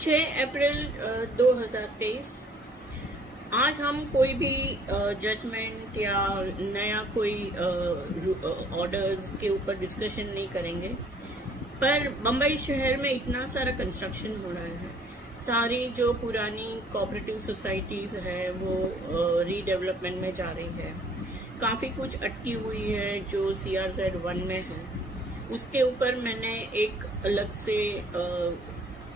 6 अप्रैल 2023। आज हम कोई भी जजमेंट या नया कोई ऑर्डर्स के ऊपर डिस्कशन नहीं करेंगे, पर बम्बई शहर में इतना सारा कंस्ट्रक्शन हो रहा है। सारी जो पुरानी कोऑपरेटिव सोसाइटीज है वो रीडेवलपमेंट में जा रही है। काफ़ी कुछ अटकी हुई है जो CRZ 1 में है। उसके ऊपर मैंने एक अलग से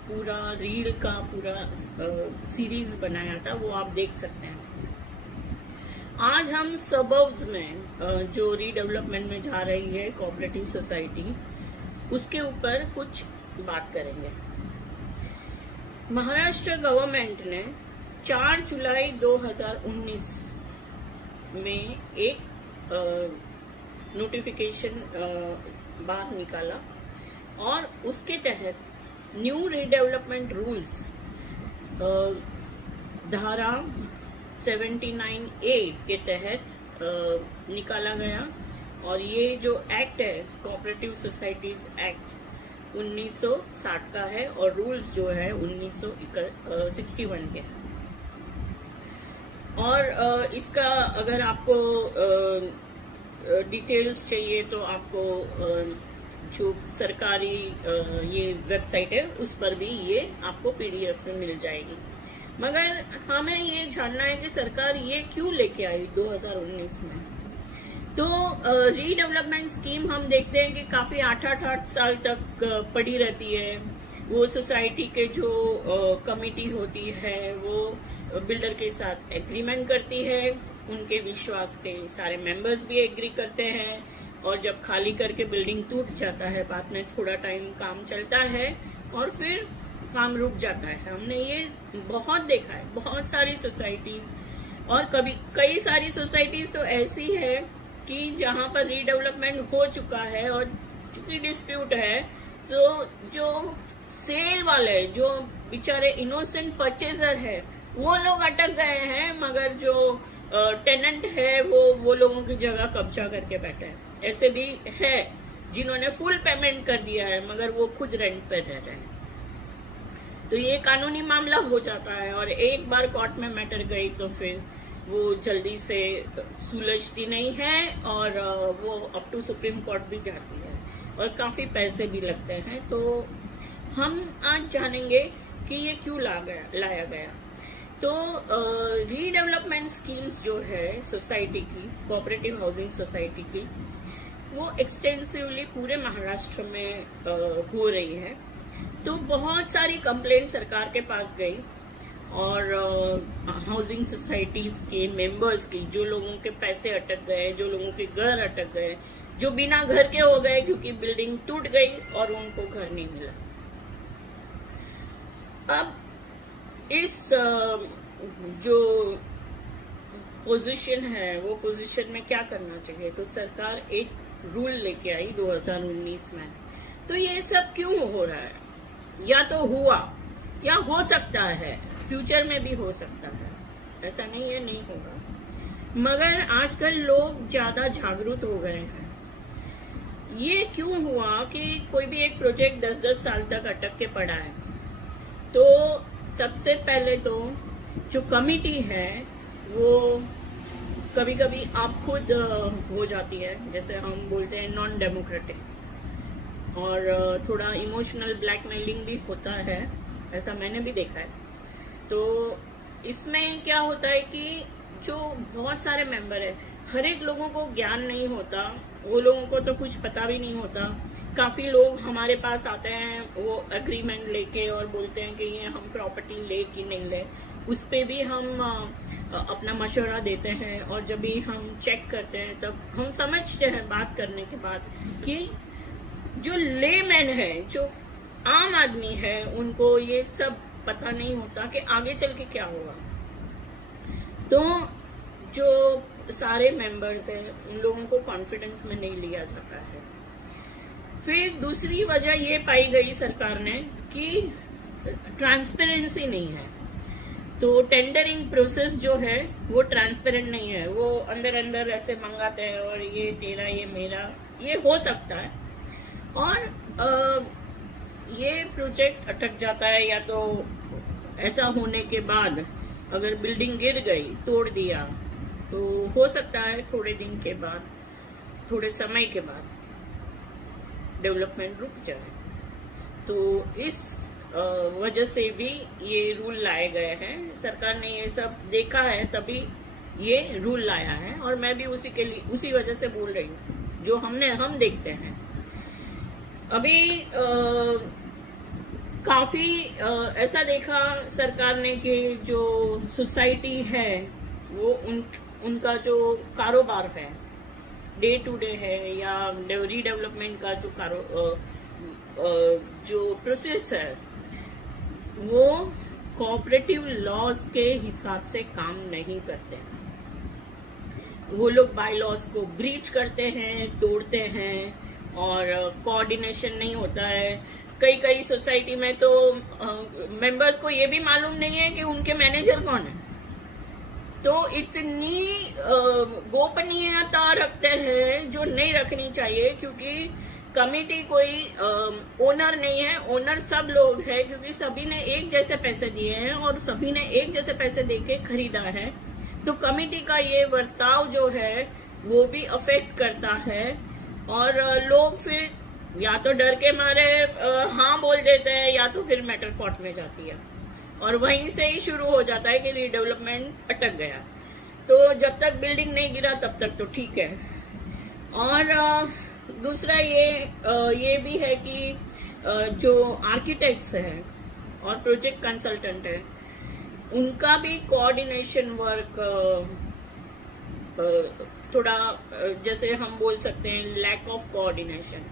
पूरा रील का पूरा सीरीज बनाया था, वो आप देख सकते हैं। आज हम सबर्ब्स में जो रीडेवलपमेंट में जा रही है कोऑपरेटिव सोसाइटी, उसके ऊपर कुछ बात करेंगे। महाराष्ट्र गवर्नमेंट ने 4 जुलाई 2019 में एक नोटिफिकेशन बाहर निकाला और उसके तहत न्यू रीडेवलपमेंट रूल्स धारा 79A के तहत निकाला गया। और ये जो एक्ट है कोऑपरेटिव सोसाइटीज एक्ट 1960 का है और रूल्स जो है 1961 के। और इसका अगर आपको डिटेल्स चाहिए तो आपको जो सरकारी ये वेबसाइट है उस पर भी ये आपको PDF में मिल जाएगी। मगर हमें ये जानना है कि सरकार ये क्यों लेके आई 2019 में। तो रीडेवलपमेंट स्कीम हम देखते हैं कि काफी 8 साल तक पड़ी रहती है। वो सोसाइटी के जो कमिटी होती है वो बिल्डर के साथ एग्रीमेंट करती है, उनके विश्वास पे सारे मेंबर्स भी एग्री करते हैं, और जब खाली करके बिल्डिंग टूट जाता है, बाद में थोड़ा टाइम काम चलता है और फिर काम रुक जाता है। हमने ये बहुत देखा है, बहुत सारी सोसाइटीज। और कई सारी सोसाइटीज तो ऐसी है कि जहां पर रीडेवलपमेंट हो चुका है और चूंकि डिस्प्यूट है, तो जो सेल वाले, जो बेचारे इनोसेंट परचेजर है, वो लोग अटक गए हैं, मगर जो टेनेंट है वो लोगों की जगह कब्जा करके बैठे हैं। ऐसे भी है जिन्होंने फुल पेमेंट कर दिया है मगर वो खुद रेंट पर रह रहे हैं। तो ये कानूनी मामला हो जाता है, और एक बार कोर्ट में मैटर गई तो फिर वो जल्दी से सुलझती नहीं है, और वो अप टू सुप्रीम कोर्ट भी जाती है और काफी पैसे भी लगते हैं। तो हम आज जानेंगे कि ये क्यों लाया गया। तो रीडेवलपमेंट स्कीम्स जो है सोसाइटी की, कोऑपरेटिव हाउसिंग सोसाइटी की, वो एक्सटेंसिवली पूरे महाराष्ट्र में हो रही है। तो बहुत सारी कंप्लेंट सरकार के पास गई, और हाउसिंग सोसाइटीज के मेंबर्स की, जो लोगों के पैसे अटक गए, जो लोगों के घर अटक गए, जो बिना घर के हो गए क्योंकि बिल्डिंग टूट गई और उनको घर नहीं मिला। अब इस जो पोजीशन है, वो पोजीशन में क्या करना चाहिए। तो सरकार एक रूल लेके आई 2019 में। तो ये सब क्यों हो रहा है? या तो हुआ या हो सकता है, फ्यूचर में भी हो सकता है, ऐसा नहीं है नहीं होगा। मगर आजकल लोग ज्यादा जागरूक हो गए हैं। ये क्यों हुआ कि कोई भी एक प्रोजेक्ट 10-10 साल तक अटक के पड़ा है। तो सबसे पहले तो जो कमिटी है वो कभी कभी आप खुद हो जाती है, जैसे हम बोलते हैं नॉन डेमोक्रेटिक, और थोड़ा इमोशनल ब्लैकमेलिंग भी होता है, ऐसा मैंने भी देखा है। तो इसमें क्या होता है कि जो बहुत सारे मेंबर है, हर एक लोगों को ज्ञान नहीं होता, वो लोगों को तो कुछ पता भी नहीं होता। काफी लोग हमारे पास आते हैं वो एग्रीमेंट लेके और बोलते हैं कि ये हम प्रॉपर्टी ले कि नहीं ले, उस पे भी हम अपना मशवरा देते हैं, और जब भी हम चेक करते हैं तब हम समझते हैं बात करने के बाद कि जो लेमैन है, जो आम आदमी है, उनको ये सब पता नहीं होता कि आगे चल के क्या होगा। तो जो सारे मेंबर्स हैं उन लोगों को कॉन्फिडेंस में नहीं लिया जाता है। फिर दूसरी वजह ये पाई गई सरकार ने कि ट्रांसपेरेंसी नहीं है। तो टेंडरिंग प्रोसेस जो है वो ट्रांसपेरेंट नहीं है, वो अंदर अंदर ऐसे मंगाते हैं और ये तेरा ये मेरा, ये हो सकता है। और ये प्रोजेक्ट अटक जाता है, या तो ऐसा होने के बाद अगर बिल्डिंग गिर गई, तोड़ दिया, तो हो सकता है थोड़े दिन के बाद, थोड़े समय के बाद डेवलपमेंट रुक जाए। तो इस वजह से भी ये रूल लाए गए हैं। सरकार ने ये सब देखा है तभी ये रूल लाया है, और मैं भी उसी वजह से बोल रही हूँ जो हम देखते हैं। अभी काफी ऐसा देखा सरकार ने कि जो सोसाइटी है वो उनका जो कारोबार है, डे टू डे है, या रीडेवलपमेंट का जो प्रोसेस है, वो कोऑपरेटिव लॉज के हिसाब से काम नहीं करते हैं। वो लोग बाय लॉज को ब्रीच करते हैं, तोड़ते हैं, और कोऑर्डिनेशन नहीं होता है। कई सोसाइटी में तो मेंबर्स को ये भी मालूम नहीं है कि उनके मैनेजर कौन है। तो इतनी गोपनीयता रखते हैं जो नहीं रखनी चाहिए, क्योंकि कमिटी कोई ओनर नहीं है। ओनर सब लोग है, क्योंकि सभी ने एक जैसे पैसे दिए हैं और सभी ने एक जैसे पैसे देके खरीदा है। तो कमिटी का ये बर्ताव जो है वो भी अफेक्ट करता है, और लोग फिर या तो डर के मारे हाँ बोल देते हैं, या तो फिर मैटर कोर्ट में जाती है, और वहीं से ही शुरू हो जाता है कि रीडेवलपमेंट अटक गया। तो जब तक बिल्डिंग नहीं गिरा तब तक तो ठीक है। और दूसरा ये भी है कि जो आर्किटेक्ट्स हैं और प्रोजेक्ट कंसल्टेंट है, उनका भी कोऑर्डिनेशन वर्क थोड़ा जैसे हम बोल सकते हैं लैक ऑफ कोऑर्डिनेशन।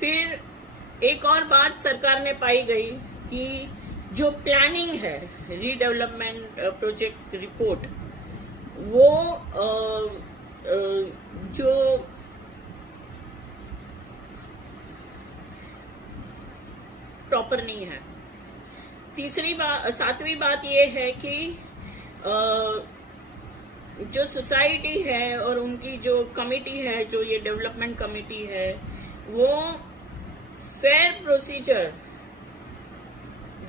फिर एक और बात सरकार ने पाई गई कि जो प्लानिंग है, रीडेवलपमेंट प्रोजेक्ट रिपोर्ट, वो जो प्रॉपर नहीं है। सातवीं बात ये है कि जो सोसाइटी है और उनकी जो कमिटी है, जो ये डेवलपमेंट कमिटी है, वो फेयर प्रोसीजर,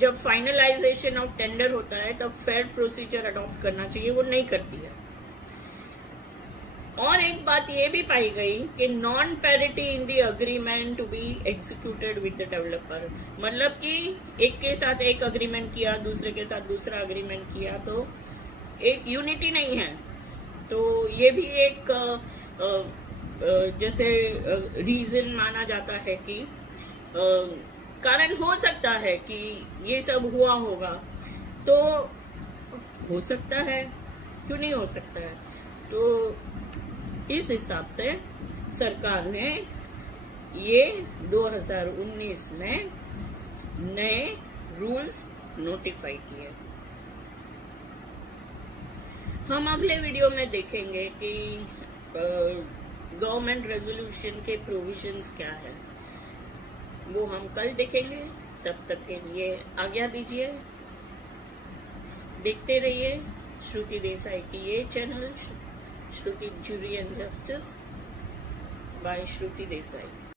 जब फाइनलाइजेशन ऑफ टेंडर होता है तब फेयर प्रोसीजर अडॉप्ट करना चाहिए, वो नहीं करती है। और एक बात ये भी पाई गई कि non parity in the agreement to be executed with the developer, मतलब कि एक के साथ एक अग्रीमेंट किया, दूसरे के साथ दूसरा अग्रीमेंट किया, तो एक यूनिटी नहीं है। तो ये भी एक जैसे रीजन माना जाता है कि कारण हो सकता है कि ये सब हुआ होगा। तो हो सकता है, क्यों नहीं हो सकता है। तो इस हिसाब से सरकार ने ये 2019 में नए रूल्स नोटिफाई किए। हम अगले वीडियो में देखेंगे कि गवर्नमेंट रेजोल्यूशन के प्रोविजंस क्या है, वो हम कल देखेंगे। तब तक के लिए आज्ञा दीजिए, देखते रहिए श्रुति देसाई की ये channel, Shruti jury and justice by Shruti Desai.